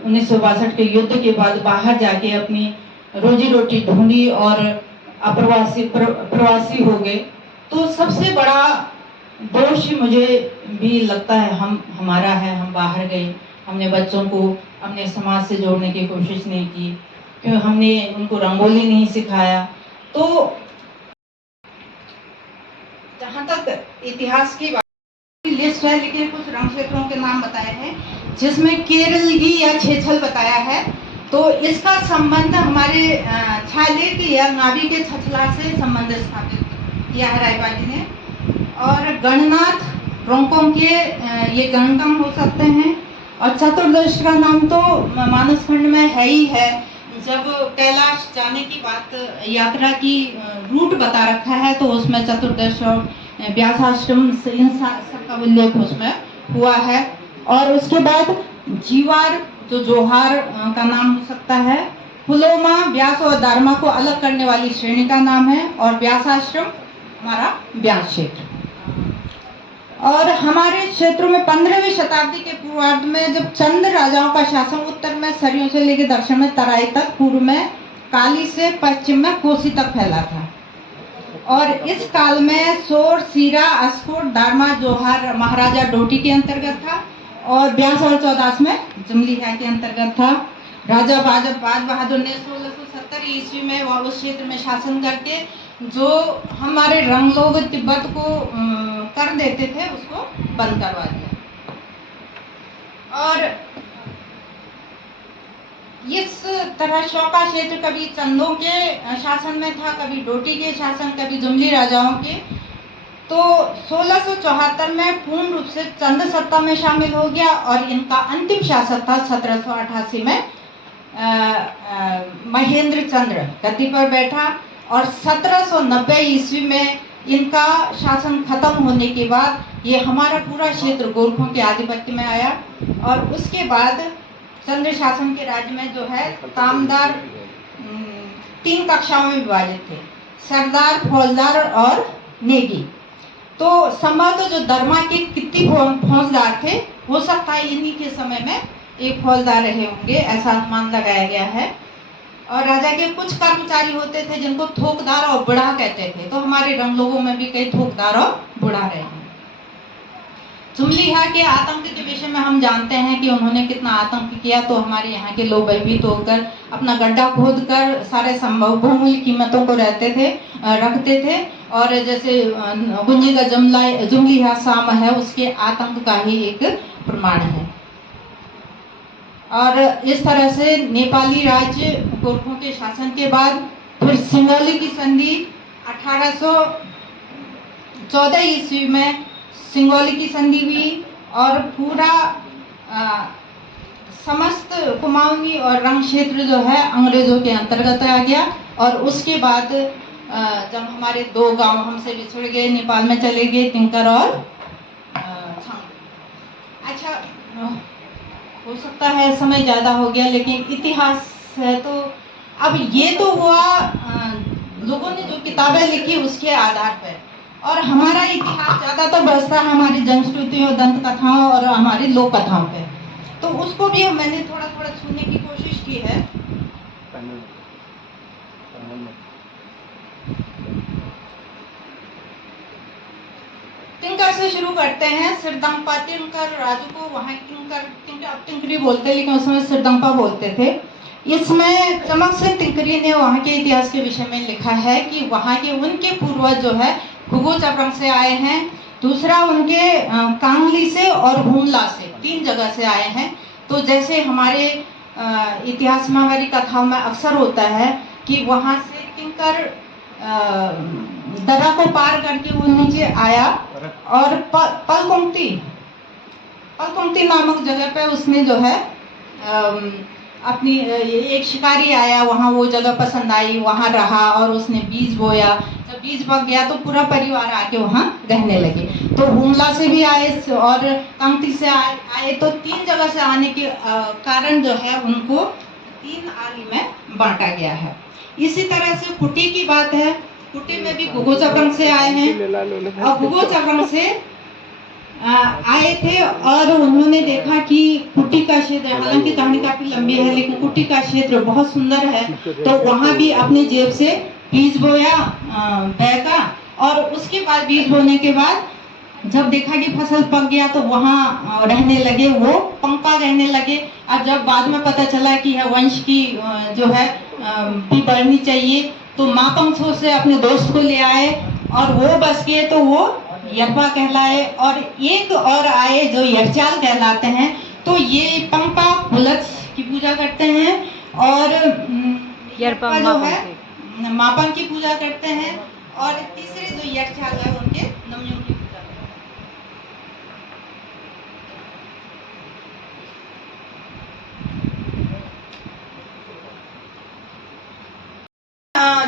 1962 के युद्ध के बाद बाहर जाके अपनी रोजी रोटी ढूंढी और प्रवासी हो गए, तो सबसे बड़ा दोष मुझे भी लगता है हमारा है। हम बाहर गए, हमने बच्चों को अपने समाज से जोड़ने की कोशिश नहीं की, क्यों हमने उनको रंगोली नहीं सिखाया। तो जहाँ तक इतिहास की लिस्ट है, लेकिन कुछ रंग क्षेत्रों के नाम बताए हैं, जिसमें केरलगी या छेछल बताया है। तो इसका संबंध हमारे छालेट या नाभि के छछला से संबंध स्थापित किया है रायबा जी ने। और गणनाथ रोंकों के ये गणकम हो सकते हैं। और चतुर्दश का नाम तो मानस खंड में है ही है। जब कैलाश जाने की बात, यात्रा की रूट बता रखा है, तो उसमें चतुर्दश और व्यासाश्रम से इन सबका उल्लेख उसमें हुआ है। और उसके बाद जीवार जो जोहार का नाम हो सकता है। पुलोमा व्यास और दारमा को अलग करने वाली श्रेणी का नाम है। और व्यासाश्रम हमारा व्यास क्षेत्र। और हमारे क्षेत्रों में 15वीं शताब्दी के पूर्वार्ध में जब चंद राजाओं का शासन उत्तर में सरयू से लेकर दक्षिण में तराई तक, पूर्व में काली से पश्चिम में कोसी तक फैला था। और इस काल में सोर, सीरा, अस्कोट, दारमा, जोहार महाराजा डोटी के अंतर्गत था। और व्यास और चौदास में जुमलीहा के अंतर्गत था। राजा बाज बहादुर ने 1670 ईस्वी में वह उस क्षेत्र में शासन करके जो हमारे रंग लोग तिब्बत को कर देते थे, उसको बंद करवा दिया। और इस तरह शौका क्षेत्र कभी चंदों के शासन में था, कभी डोटी के शासन, कभी जुमली राजाओं के। तो 1674 में पूर्ण रूप से चंद सत्ता में शामिल हो गया। और इनका अंतिम शासक था 1788 में महेंद्र चंद्र गद्दी पर बैठा। और 1790 ईस्वी में इनका शासन खत्म होने के बाद ये हमारा पूरा क्षेत्र गोरखों के आधिपत्य में आया। और उसके बाद चंद्र शासन के राज्य में जो है तामदार 3 कक्षाओं में विभाजित थे, सरदार, फौजदार और नेगी। तो संभवतः जो दरमा के कितनी फौजदार थे, हो सकता है इन्हीं के समय में एक फौजदार रहे होंगे, ऐसा अनुमान लगाया गया है। और राजा के कुछ कर्मचारी होते थे जिनको थोकदार और बुढ़ा कहते थे। तो हमारे रंग लोगों में भी कई थोकदार और बुढ़ा रहे हैं। जुमलीहा के आतंक के विषय में हम जानते हैं कि उन्होंने कितना आतंक किया। तो हमारे यहाँ के लोग भयभीत होकर अपना गड्ढा खोद कर सारे संभव बहुमूल्य कीमतों को रखते थे। और जैसे गुंजी का जुमलीहा साम है, उसके आतंक का ही एक प्रमाण है। और इस तरह से नेपाली राज्य गोरखों के शासन के बाद फिर सिंगौली की संधि 1814 ईस्वी में सिंगौली की संधि हुई। और पूरा समस्त कुमाऊनी और रंग क्षेत्र जो है अंग्रेजों के अंतर्गत आ गया। और उसके बाद जब हमारे 2 गांव हमसे बिछड़ गए, नेपाल में चले गए, तिंकर और छांग। अच्छा, हो सकता है समय ज़्यादा हो गया, लेकिन इतिहास है तो अब ये तो हुआ लोगों ने जो किताबें लिखी उसके आधार पर, और हमारा इतिहास ज़्यादा तो बसता है हमारी जनश्रुतियों, दंत कथाओं और हमारी लोक कथाओं पे, तो उसको भी मैंने थोड़ा थोड़ा छूने की कोशिश की है। तिंकर से शुरू करते हैं। सिरदंपा तिंकर राजू को वहाँ टिंकरी बोलते हैं, लेकिन उसमें सिरदंपा बोलते थे। इसमें चमक सिंह टिंकरी ने वहाँ के इतिहास के विषय में लिखा है कि वहाँ के उनके पूर्वज जो है घुघो चपरंग से आए हैं, दूसरा उनके कांगली से और हुमला से, 3 जगह से आए हैं। तो जैसे हमारे इतिहास में, हमारी कथाओं में अक्सर होता है कि वहाँ से टिंकर दर्रा को पार करके वो नीचे आया और पलकुंती नामक जगह पे उसने जो है अपनी एक शिकारी आया, वहाँ वो जगह पसंद आई, वहाँ रहा और उसने बीज बोया। जब बीज पक गया तो पूरा परिवार आके वहाँ रहने लगे। तो हुमला से भी आए और कांगती से आए, तो 3 जगह से आने के कारण जो है उनको 3 आली में बांटा गया है। इसी तरह से कुटी की बात है। कुटी में भी घुघो चपरंग से आए हैं और घुघो चपरंग से आए थे और उन्होंने देखा कि कुटी का क्षेत्र, हालांकि कहानी काफी लंबी है लेकिन कुटी का क्षेत्र बहुत सुंदर है, तो वहाँ भी अपने जेब से बीज बोया बैल का, और उसके बाद बीज बोने के बाद जब देखा कि फसल पक गया तो वहाँ रहने लगे, वो पंका रहने लगे। और जब बाद में पता चला कि यह वंश की जो है भी बढ़नी चाहिए, तो माँ पंक्षों से अपने दोस्त को ले आए और वो बस गए, तो वो यरपा कहलाए। और एक और आए जो यरचाल कहलाते हैं, तो ये पंपा हुलच की पूजा करते हैं और यरपा जो है मापन की पूजा करते हैं, और तीसरे जो यरचाल है उनके नमयों की पूजा करते हैं।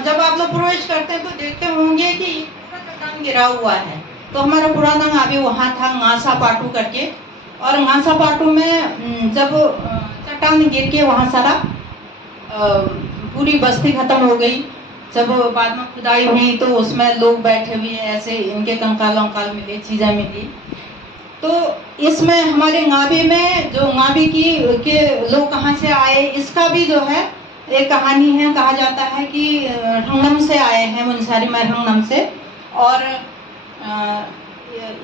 जब आप लोग प्रवेश करते हैं तो देखते होंगे कि पूरा चट्टान गिरा हुआ है। तो हमारा पुराना नावी वहाँ था गांसा पाटू करके, और गांसा पाटू में जब चट्टान गिर के वहाँ सारा पूरी बस्ती खत्म हो गई, जब बाद में खुदाई हुई तो उसमें लोग बैठे हुए ऐसे इनके कंकाल वंकाल मिले, चीज़ें मिली। तो इसमें हमारे गावी में जो गावी की के लोग कहाँ से आए, इसका भी जो है एक कहानी है। कहा जाता है कि रंगनम से आए हैं, मुंसारी में रंगनम से, और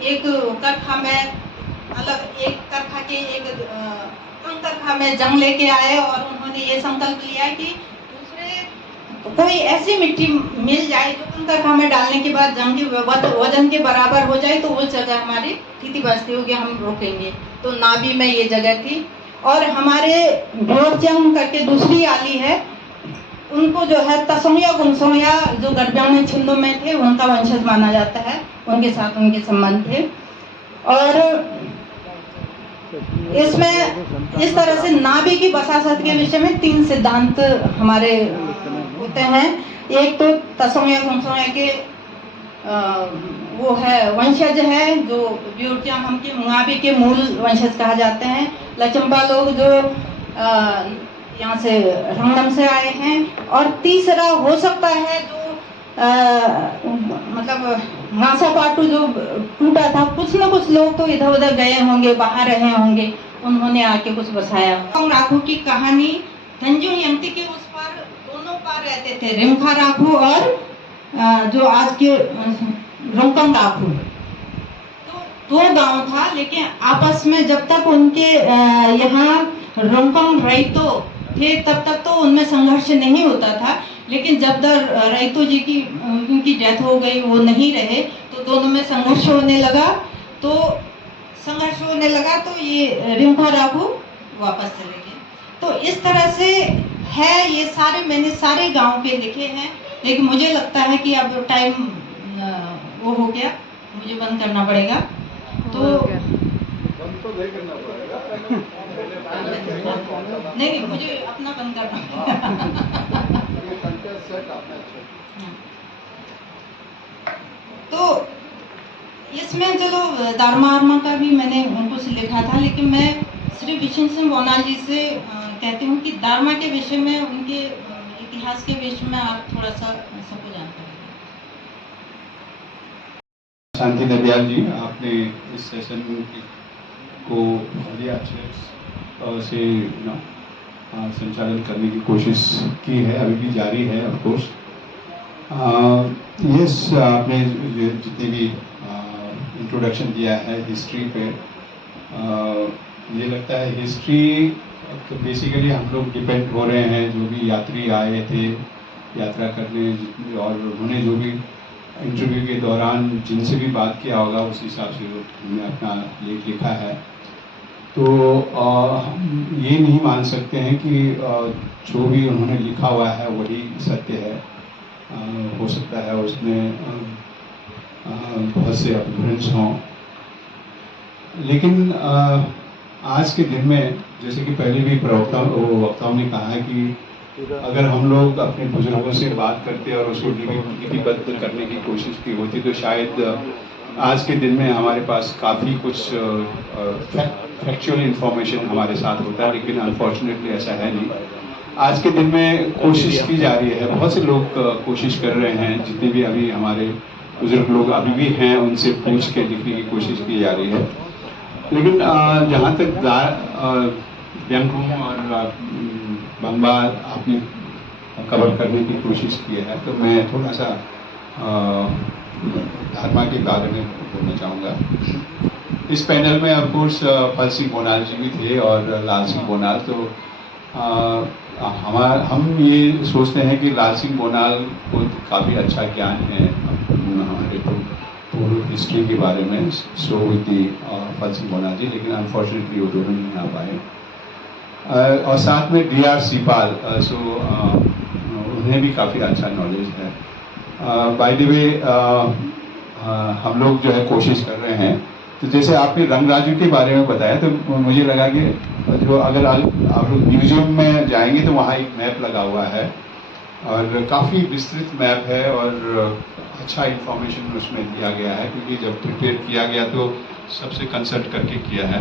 एक करखा में अलग, एक करखा के एक करखा में जंग लेके आए और उन्होंने ये संकल्प लिया कि दूसरे कोई ऐसी मिट्टी मिल जाए जो करखा में डालने के बाद जंग के वजन के बराबर हो जाए, तो उस जगह हमारी खेती बस्ती होगी, हम रोकेंगे। तो नाभी में ये जगह थी। और हमारे भोरजंग करके दूसरी आली है, उनको जो है तसोया गुनसोया जो गढ़ब्यांग छिंदों में थे उनका वंशज माना जाता है, उनके साथ उनके संबंध थे। और इसमें इस तरह से नाभि की बसासत के विषय में 3 सिद्धांत हमारे होते हैं। एक तो तसोया गुनसोया के वो है वंशज है जो ब्यूटियां हम के मुआबी के मूल वंशज कहा जाते हैं। लचंबा लोग जो यहाँ से रंगनम से आए हैं। और तीसरा हो सकता है जो मतलब गांसा पाटू जो टूटा था, कुछ न कुछ लोग तो इधर उधर गए होंगे, बाहर रहे होंगे, उन्होंने आके कुछ बसाया। राखू की कहानी धंजू यंती के उस पार दोनों पार रहते थे, रिमखा राखू और जो आज के रोंकंग राखू, तो 2 गांव था। लेकिन आपस में जब तक उनके यहाँ रोंकंग रैतो थे तब तक तो उनमें संघर्ष नहीं होता था। लेकिन जब रैतो जी की उनकी डेथ हो गई, वो नहीं रहे, तो दोनों में संघर्ष होने लगा। तो ये रिमखा राखू वापस चले गए। तो इस तरह से है। ये सारे मैंने सारे गांव के लिखे हैं, लेकिन मुझे लगता है कि अब टाइम वो हो गया, मुझे बंद करना पड़ेगा। तो बंद तो नहीं करना पड़ेगा, नहीं, मुझे अपना बंद करना पड़ेगा। तो इसमें चलो दारमा आरमा का भी मैंने उनको से लिखा था, लेकिन मैं श्री विष्णु सिंह बोनाल जी से कहती हूँ कि दारमा के विषय में, उनके इतिहास के विषय में आप थोड़ा सा सबको जानकारी दें। शांति नबियाल जी, आपने इस सेशन को बहुत अच्छे से संचालन करने की कोशिश की है, अभी भी जारी है ऑफ कोर्स। यस, आपने जितने भी इंट्रोडक्शन दिया है हिस्ट्री पे, मुझे लगता है हिस्ट्री तो बेसिकली हम लोग डिपेंड हो रहे हैं, जो भी यात्री आए थे यात्रा करने, और उन्होंने जो भी इंटरव्यू के दौरान जिनसे भी बात किया होगा उस हिसाब से हमने अपना लेख लिखा है। तो हम ये नहीं मान सकते हैं कि जो भी उन्होंने लिखा हुआ है वही सत्य है। हो सकता है उसमें बहुत से अपभ्रंश हों, लेकिन आज के दिन में, जैसे कि पहले भी वक्ताओं ने कहा है कि अगर हम लोग अपने बुजुर्गों से बात करते और उसको लिपिबद्ध करने की कोशिश की होती तो शायद आज के दिन में हमारे पास काफ़ी कुछ फैक्चुअल इंफॉर्मेशन हमारे साथ होता है, लेकिन अनफॉर्चुनेटली ऐसा है नहीं। आज के दिन में कोशिश की जा रही है, बहुत से लोग कोशिश कर रहे हैं, जितने भी अभी हमारे बुजुर्ग लोग अभी भी हैं उनसे पूछ के लिखने की कोशिश की जा रही है। लेकिन जहाँ तक ब्यांकुम और बंबा आपने कवर करने की कोशिश की है, तो मैं थोड़ा सा धर्मा के बारे में बोलना चाहूँगा। इस पैनल में ऑफ कोर्स फल सिंह बोनाल जी भी थे और लाल सिंह बोनाल। तो हम ये सोचते हैं कि लाल सिंह बोनाल को काफ़ी अच्छा ज्ञान है हमारे पूर्व हिस्ट्री के बारे में, सो विद फल सिंह बोनाल जी, लेकिन अनफॉर्चुनेटली वो दोनों नहीं आ पाए। और साथ में DR सीपाल, सो उन्हें भी काफ़ी अच्छा नॉलेज है। बाय द वे हम लोग जो है कोशिश कर रहे हैं, तो जैसे आपने रंगराजू के बारे में बताया, तो मुझे लगा कि जो अगर आप लोग म्यूजियम में जाएंगे तो वहाँ एक मैप लगा हुआ है और काफ़ी विस्तृत मैप है और अच्छा इंफॉर्मेशन उसमें दिया गया है, क्योंकि जब प्रिपेयर किया गया तो सबसे कंसल्ट करके किया है।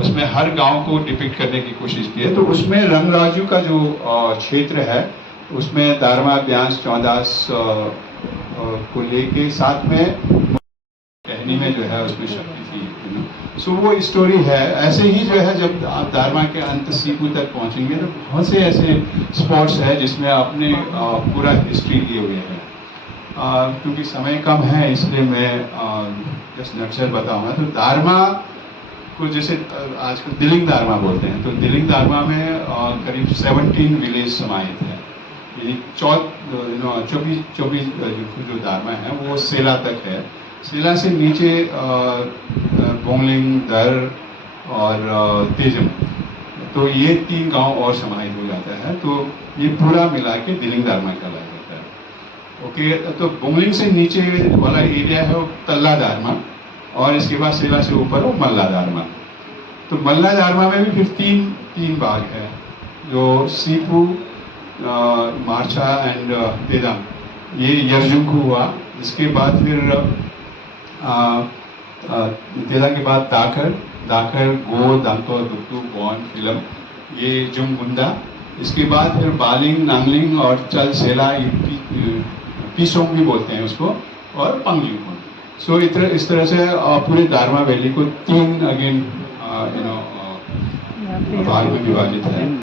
उसमें हर गांव को डिपिक्ट करने की कोशिश की है। तो उसमें रंगराजू का जो क्षेत्र है उसमें दारमा, ब्यांस, चौदास को लेके साथ में कहनी में जो है उसमें शक्ति थी। सो वो स्टोरी है। ऐसे ही जो है जब आप दारमा के अंत सीपू तक पहुंचेंगे तो बहुत से ऐसे स्पॉट्स है जिसमें आपने पूरा हिस्ट्री लिए हुए हैं। क्योंकि समय कम है इसलिए मैं जस्ट नक्शल बताऊंगा। तो दारमा को जैसे आजकल दिलिंग दारमा बोलते हैं, तो दिलिंग दारमा में करीब 17 विलेज समाहित है। यानी 24 जो दारमा है वो सेला तक है। सेला से नीचे बोंगलिंग, दर और तेजम, तो ये 3 गांव और समाहित हो जाता है। तो ये पूरा मिला के दिलिंग दारमा कहलाया जाता है। ओके, तो बोंगलिंग से नीचे वाला एरिया है वो तल्ला दारमा, और इसके बाद सेला से ऊपर वो मल्ला दारमा। तो मल्ला दारमा में भी फिर 3 भाग है, जो सीपू, मार्चा एंड तेदाम, ये यरजुंकू हुआ। इसके बाद फिर तेदा के बाद दाकर, गो, दांतो, दुक्तू, बॉन, फिल्म, ये जुमगुंडा। इसके बाद फिर बालिंग, नांगलिंग और चल सेला, पीसोंग भी बोलते हैं उसको, और पंगलिंग। सो इस तरह से पूरे दारमा वैली को 3 अगेन भाग में विभाजित है।